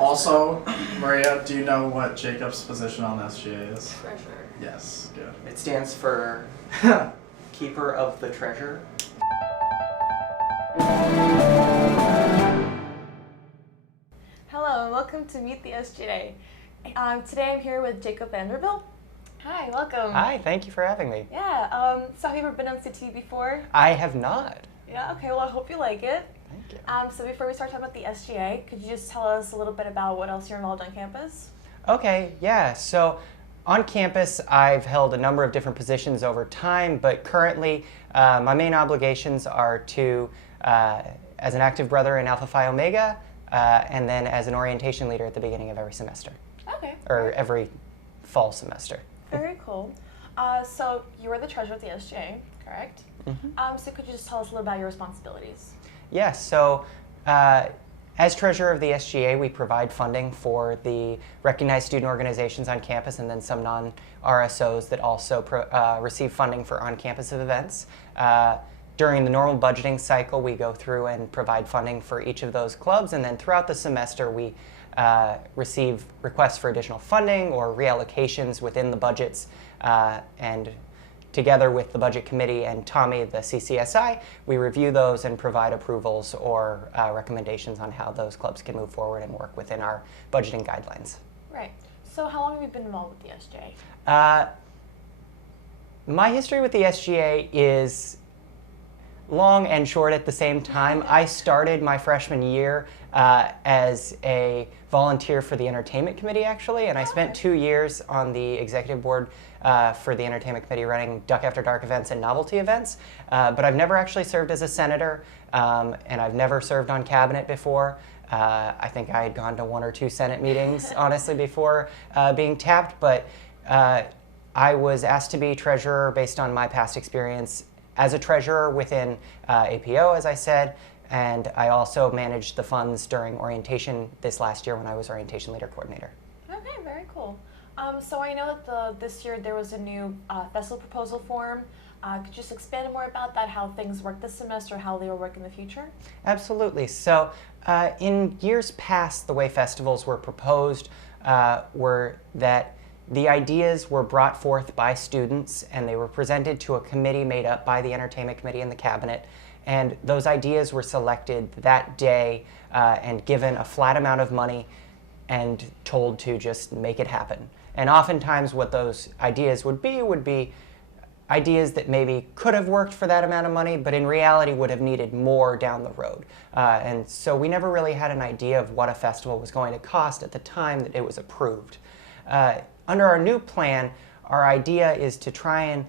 Also, Maria, do you know what Jacob's position on the SGA is? Treasurer. Yes, good. It stands for Keeper of the Treasure. Hello, and welcome to Meet the SGA. Today I'm here with Jacob Vanderbilt. Hi, welcome. Hi, thank you for having me. Yeah, so have you ever been on SITTV before? I have not. Yeah, okay, well I hope you like it. Thank you. So before we start talking about the SGA, could you just tell us a little bit about what else you're involved on campus? Okay, yeah. So on campus, I've held a number of different positions over time, but currently my main obligations are to, as an active brother in Alpha Phi Omega, and then as an orientation leader at the beginning of every semester. Okay. Or every fall semester. Very cool. So you are the treasurer of the SGA, correct? Mm-hmm. So could you just tell us a little about your responsibilities? Yes, so as treasurer of the SGA, we provide funding for the recognized student organizations on campus and then some non-RSOs that also receive funding for on-campus events. During the normal budgeting cycle, we go through and provide funding for each of those clubs, and then throughout the semester, we receive requests for additional funding or reallocations within the budgets, and together with the budget committee and Tommy, the CCSI, we review those and provide approvals or recommendations on how those clubs can move forward and work within our budgeting guidelines. Right. So how long have you been involved with the SGA? My history with the SGA is long and short at the same time. I started my freshman year as a volunteer for the entertainment committee, actually, and I spent 2 years on the executive board for the entertainment committee running Duck After Dark events and novelty events. But I've never actually served as a senator, and I've never served on cabinet before. I think I had gone to 1 or 2 Senate meetings, honestly, before being tapped, but I was asked to be treasurer based on my past experience as a treasurer within APO, as I said, and I also managed the funds during orientation this last year when I was orientation leader coordinator. Okay, very cool. So I know that this year there was a new festival proposal form. Could you just expand more about that, how things work this semester, how they will work in the future? Absolutely. So in years past, the way festivals were proposed were that the ideas were brought forth by students and they were presented to a committee made up by the entertainment committee and the cabinet, and those ideas were selected that day and given a flat amount of money and told to just make it happen. And oftentimes what those ideas would be ideas that maybe could have worked for that amount of money, but in reality would have needed more down the road. And so we never really had an idea of what a festival was going to cost at the time that it was approved. Under our new plan, our idea is to try and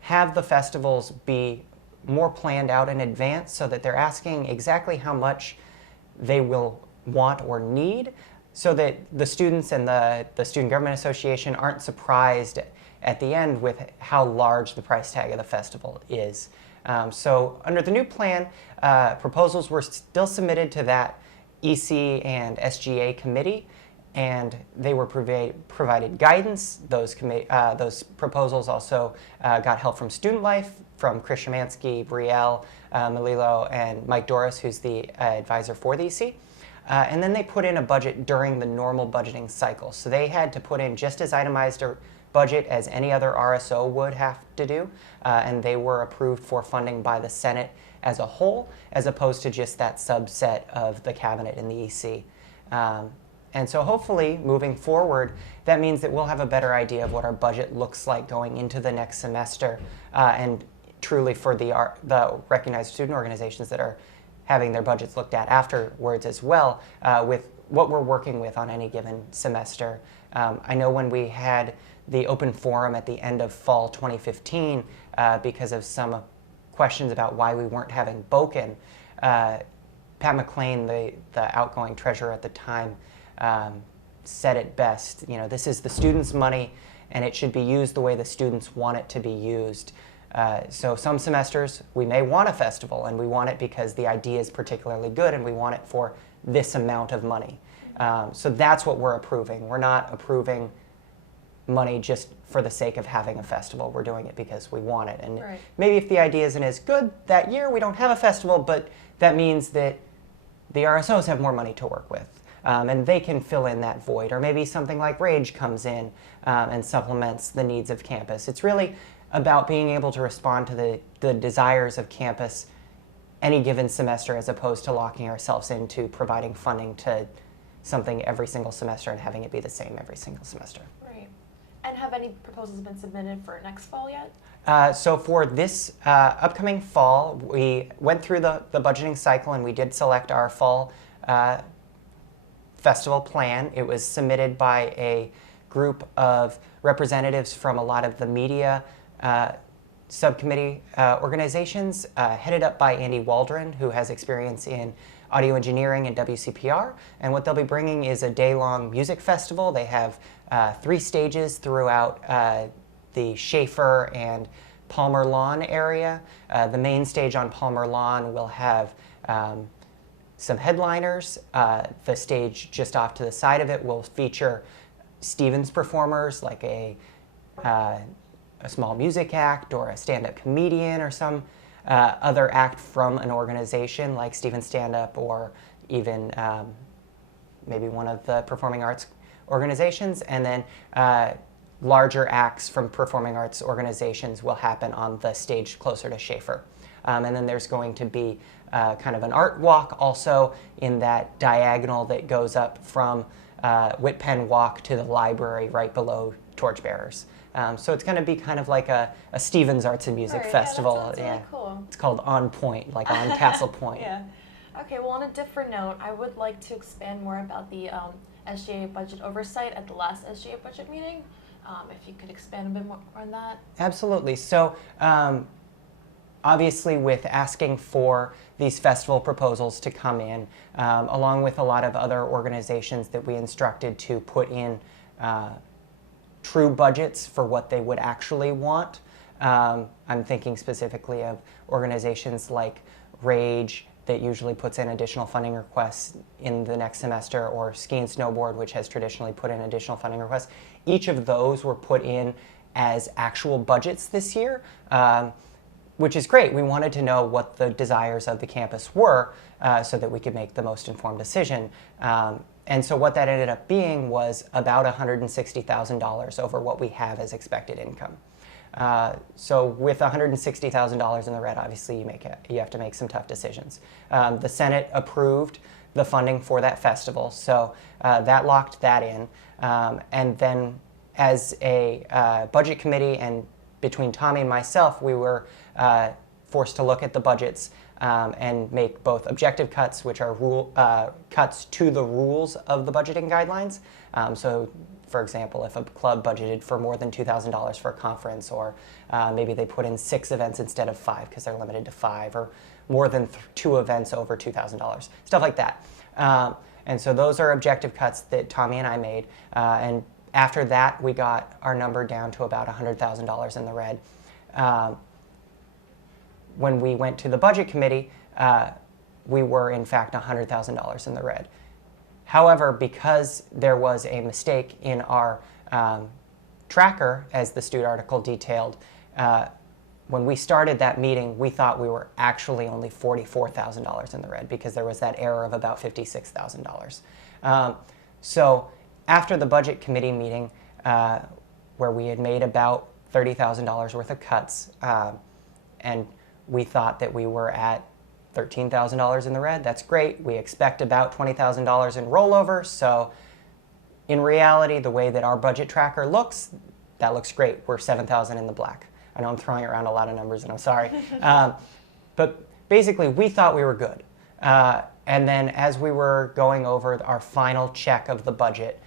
have the festivals be more planned out in advance so that they're asking exactly how much they will want or need, so that the students and the Student Government Association aren't surprised at the end with how large the price tag of the festival is. So under the new plan, proposals were still submitted to that EC and SGA committee, and they were provided guidance. Those proposals also got help from Student Life, from Chris Szymanski, Brielle, Melillo, and Mike Doris, who's the advisor for the EC. And then they put in a budget during the normal budgeting cycle. So they had to put in just as itemized a budget as any other RSO would have to do, and they were approved for funding by the Senate as a whole, as opposed to just that subset of the cabinet and the EC. And so hopefully, moving forward, that means that we'll have a better idea of what our budget looks like going into the next semester, and truly for the recognized student organizations that are having their budgets looked at afterwards as well, with what we're working with on any given semester. I know when we had the open forum at the end of fall 2015, because of some questions about why we weren't having BOCAN, Pat McLean, the outgoing treasurer at the time, said it best. You know, this is the students' money, and it should be used the way the students want it to be used. So some semesters we may want a festival, and we want it because the idea is particularly good, and we want it for this amount of money. So that's what we're approving. We're not approving money just for the sake of having a festival. We're doing it because we want it. And right. Maybe if the idea isn't as good that year, we don't have a festival, but that means that the RSOs have more money to work with. and they can fill in that void. Or maybe something like Rage comes in and supplements the needs of campus. It's really about being able to respond to the desires of campus any given semester, as opposed to locking ourselves into providing funding to something every single semester and having it be the same every single semester. Right. And have any proposals been submitted for next fall yet? So for this upcoming fall, we went through the budgeting cycle and we did select our fall festival plan. It was submitted by a group of representatives from a lot of the media subcommittee organizations, headed up by Andy Waldron, who has experience in audio engineering and WCPR. And what they'll be bringing is a day-long music festival. They have 3 stages throughout the Schaefer and Palmer Lawn area. The main stage on Palmer Lawn will have some headliners. The stage just off to the side of it will feature Stevens performers, like a small music act or a stand-up comedian or some other act from an organization like Stevens Stand Up, or even maybe one of the performing arts organizations. And then larger acts from performing arts organizations will happen on the stage closer to Schaefer. And then there's going to be kind of an art walk also in that diagonal that goes up from Whitpen Walk to the library right below Torchbearers. So it's going to be kind of like a Stevens Arts and Music Festival. Yeah, that sounds really cool. It's called On Point, like on Castle Point. Yeah. Okay, well, on a different note, I would like to expand more about the SGA budget oversight at the last SGA budget meeting. If you could expand a bit more on that. Absolutely. So obviously with asking for these festival proposals to come in, along with a lot of other organizations that we instructed to put in true budgets for what they would actually want. I'm thinking specifically of organizations like Rage, that usually puts in additional funding requests in the next semester, or Ski and Snowboard, which has traditionally put in additional funding requests. Each of those were put in as actual budgets this year, which is great. We wanted to know what the desires of the campus were so that we could make the most informed decision. And so what that ended up being was about $160,000 over what we have as expected income. So with $160,000 in the red, obviously you have to make some tough decisions. The Senate approved the funding for that festival, so that locked that in. And then as a budget committee, and between Tommy and myself, we were forced to look at the budgets and make both objective cuts, which are cuts to the rules of the budgeting guidelines. So, for example, if a club budgeted for more than $2,000 for a conference, or maybe they put in 6 events instead of 5 because they're limited to 5, or more than 2 events over $2,000, stuff like that. And so those are objective cuts that Tommy and I made. And after that, we got our number down to about $100,000 in the red. When we went to the budget committee, we were in fact $100,000 in the red. However, because there was a mistake in our tracker, as the Stewart article detailed, when we started that meeting, we thought we were actually only $44,000 in the red, because there was that error of about $56,000. So after the budget committee meeting, where we had made about $30,000 worth of cuts, and we thought that we were at $13,000 in the red. That's great. We expect about $20,000 in rollover. So in reality, the way that our budget tracker looks, that looks great. We're $7,000 in the black. I know I'm throwing around a lot of numbers, and I'm sorry. But basically, we thought we were good. And then as we were going over our final check of the budget,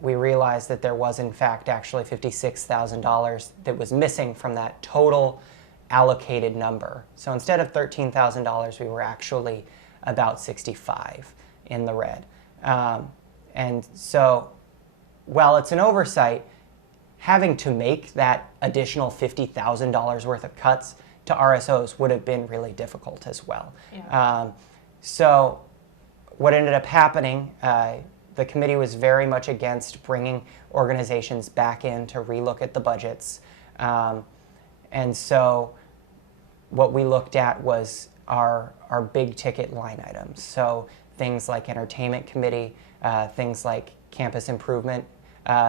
we realized that there was in fact actually $56,000 that was missing from that total allocated number. So instead of $13,000, we were actually about $65,000 in the red. And so while it's an oversight, having to make that additional $50,000 worth of cuts to RSOs would have been really difficult as well. Yeah. So what ended up happening, the committee was very much against bringing organizations back in to relook at the budgets. And so what we looked at was our big ticket line items. So things like entertainment committee, things like campus improvement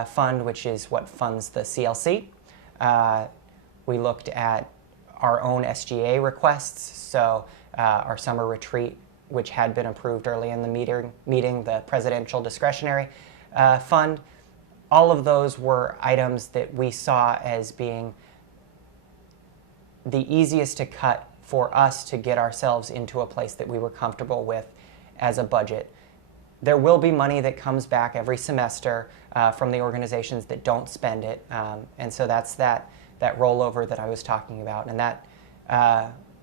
fund, which is what funds the CLC. We looked at our own SGA requests, so our summer retreat, which had been approved early in the meeting, the Presidential Discretionary Fund. All of those were items that we saw as being the easiest to cut for us to get ourselves into a place that we were comfortable with as a budget. There will be money that comes back every semester from the organizations that don't spend it, and so that's that rollover that I was talking about, and that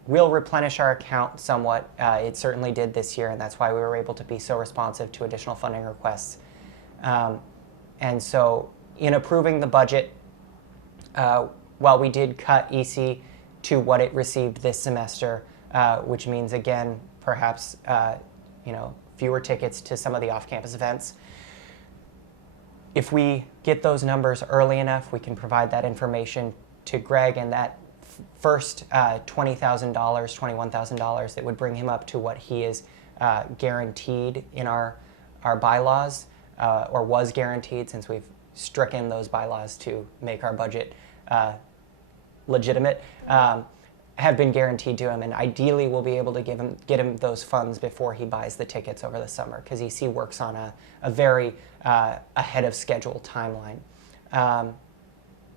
will replenish our account somewhat. It certainly did this year, and that's why we were able to be so responsive to additional funding requests. And so in approving the budget, while we did cut EC to what it received this semester, which means, again, perhaps fewer tickets to some of the off-campus events, if we get those numbers early enough, we can provide that information to Greg, and that first $20,000, $21,000 that would bring him up to what he is guaranteed in our bylaws, or was guaranteed, since we've stricken those bylaws to make our budget legitimate, have been guaranteed to him, and ideally we'll be able to get him those funds before he buys the tickets over the summer, because EC works on a very ahead of schedule timeline.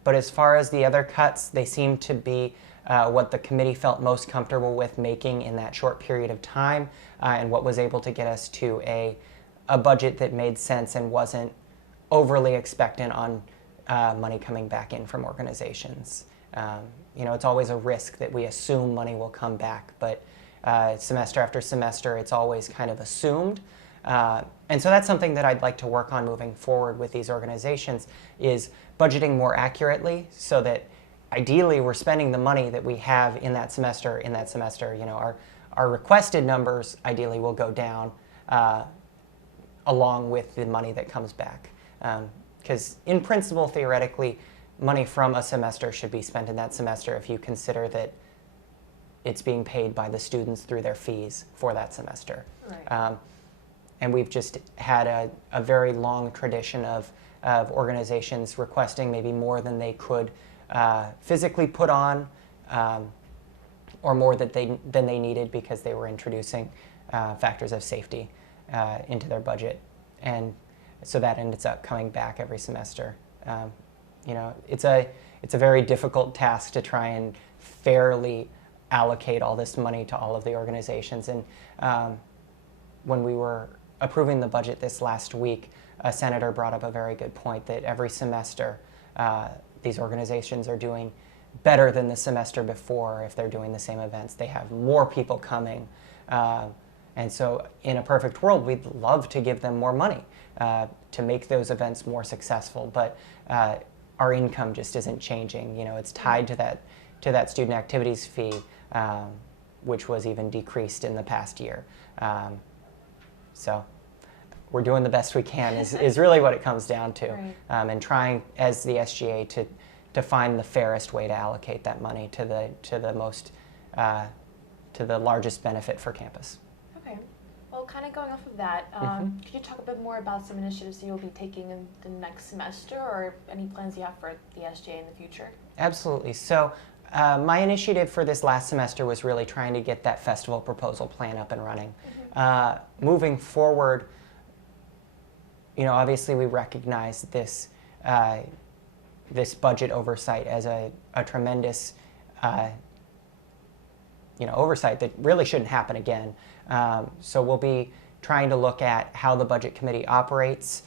But as far as the other cuts, they seem to be what the committee felt most comfortable with making in that short period of time, and what was able to get us to a budget that made sense and wasn't overly expectant on money coming back in from organizations. It's always a risk that we assume money will come back, but semester after semester, it's always kind of assumed. And so that's something that I'd like to work on moving forward with these organizations, is budgeting more accurately, so that ideally we're spending the money that we have in that semester. Our requested numbers ideally will go down along with the money that comes back. Because in principle, theoretically, money from a semester should be spent in that semester if you consider that it's being paid by the students through their fees for that semester. Right. And we've just had a very long tradition of organizations requesting maybe more than they could physically put on, or more than they needed, because they were introducing factors of safety into their budget. And so that ends up coming back every semester. It's a very difficult task to try and fairly allocate all this money to all of the organizations. And when we were approving the budget this last week, a senator brought up a very good point, that every semester these organizations are doing better than the semester before. If they're doing the same events, they have more people coming. And so in a perfect world, we'd love to give them more money to make those events more successful. But our income just isn't changing. It's tied to that student activities fee, which was even decreased in the past year. So we're doing the best we can is really what it comes down to, Right. And trying as the SGA to find the fairest way to allocate that money to the largest benefit for campus. Okay. Well, kind of going off of that, could you talk a bit more about some initiatives that you'll be taking in the next semester, or any plans you have for the SGA in the future? Absolutely. So my initiative for this last semester was really trying to get that festival proposal plan up and running. Moving forward, obviously we recognize this budget oversight as a tremendous oversight that really shouldn't happen again. So we'll be trying to look at how the budget committee operates,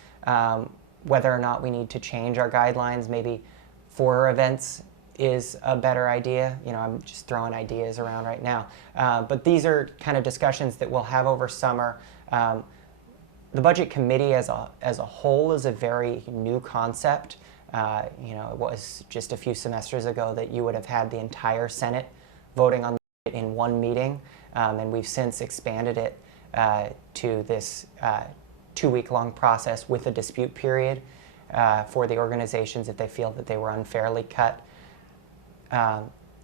whether or not we need to change our guidelines. Maybe 4 events is a better idea. I'm just throwing ideas around right now. But these are kind of discussions that we'll have over summer. The budget committee as a whole is a very new concept. It was just a few semesters ago that you would have had the entire Senate voting on the budget in one meeting, and we've since expanded it to this 2-week-long process with a dispute period for the organizations if they feel that they were unfairly cut.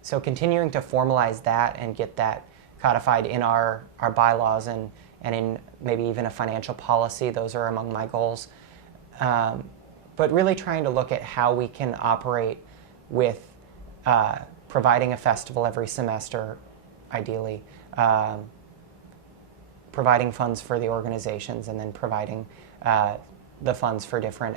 So continuing to formalize that and get that codified in our bylaws and and in maybe even a financial policy. Those are among my goals. But really trying to look at how we can operate with providing a festival every semester, ideally, providing funds for the organizations, and then providing the funds for different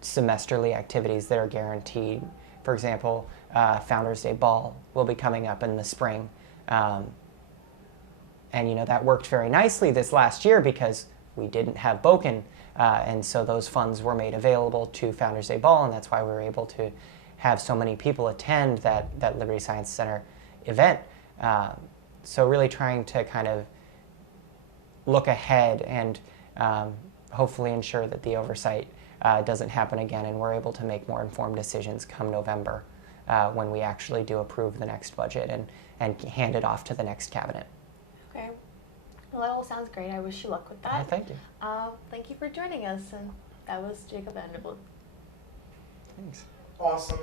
semesterly activities that are guaranteed. For example, Founders Day Ball will be coming up in the spring. And that worked very nicely this last year because we didn't have BOCAN, and so those funds were made available to Founders Day Ball, and that's why we were able to have so many people attend that Liberty Science Center event. So really trying to kind of look ahead and hopefully ensure that the oversight doesn't happen again, and we're able to make more informed decisions come November when we actually do approve the next budget and hand it off to the next cabinet. Okay. Well, that all sounds great. I wish you luck with that. Thank you. Thank you for joining us, and that was Jacob Vanderbilt. Thanks. Awesome.